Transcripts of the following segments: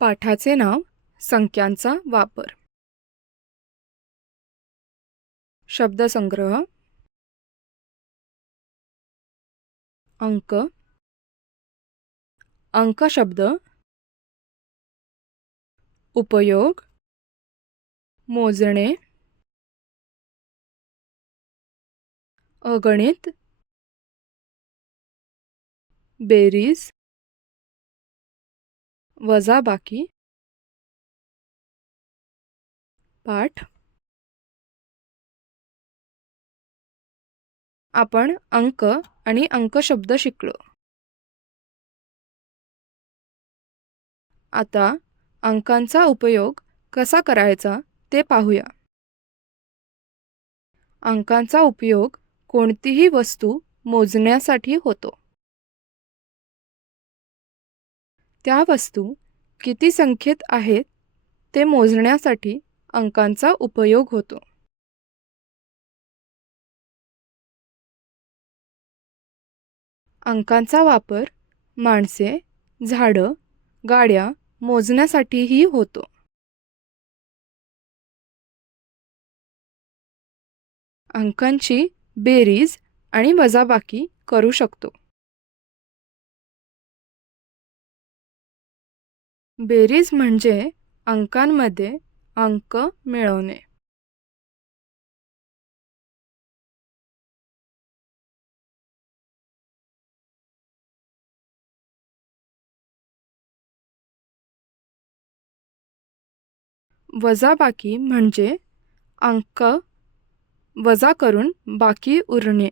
पाठाचे नाव संख्यांचा वापर. शब्दसंग्रह. अंक, अंक शब्द, उपयोग, मोजणे, अगणित, बेरीज, वजाबाकी. पाठ. आपण अंक आणि अंक शब्द शिकलो. आता अंकांचा उपयोग कसा करायचा ते पाहूया. अंकांचा उपयोग कोणतीही वस्तू मोजण्यासाठी होतो. त्या वस्तू किती संख्येत आहेत ते मोजण्यासाठी अंकांचा उपयोग होतो. अंकांचा वापर माणसे, झाडं, गाड्या मोजण्यासाठीही होतो. अंकांची बेरीज आणि वजाबाकी करू शकतो. बेरीज म्हणजे अंकांमध्ये अंक मिळवणे. वजाबाकी म्हणजे अंक वजा करून बाकी उरणे.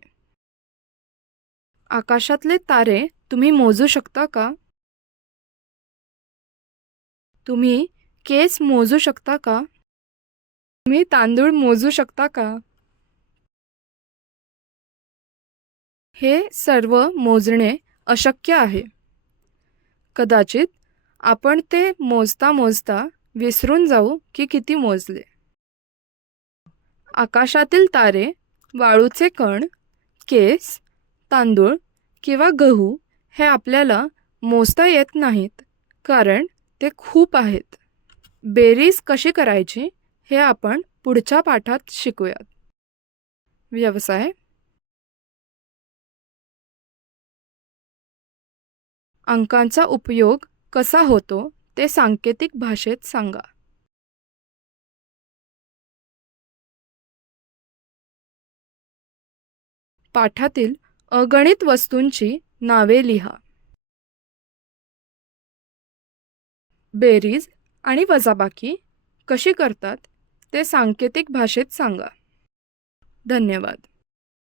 आकाशातले तारे तुम्ही मोजू शकता का? तुम्ही केस मोजू शकता का? तुम्ही तांदूळ मोजू शकता का? हे सर्व मोजणे अशक्य आहे. कदाचित आपण ते मोजता मोजता विसरून जाऊ की किती मोजले. आकाशातील तारे, वाळूचे कण, केस, तांदूळ किंवा गहू हे आपल्याला मोजता येत नाहीत कारण ते खूप आहेत. बेरीज कशी करायची हे आपण पुढच्या पाठात शिकूयात. व्यवसाय. अंकांचा उपयोग कसा होतो ते सांकेतिक भाषेत सांगा. पाठातील अगणित वस्तूंची नावे लिहा. बेरीज आणि वजाबाकी कशी करतात ते सांकेतिक भाषेत सांगा. धन्यवाद.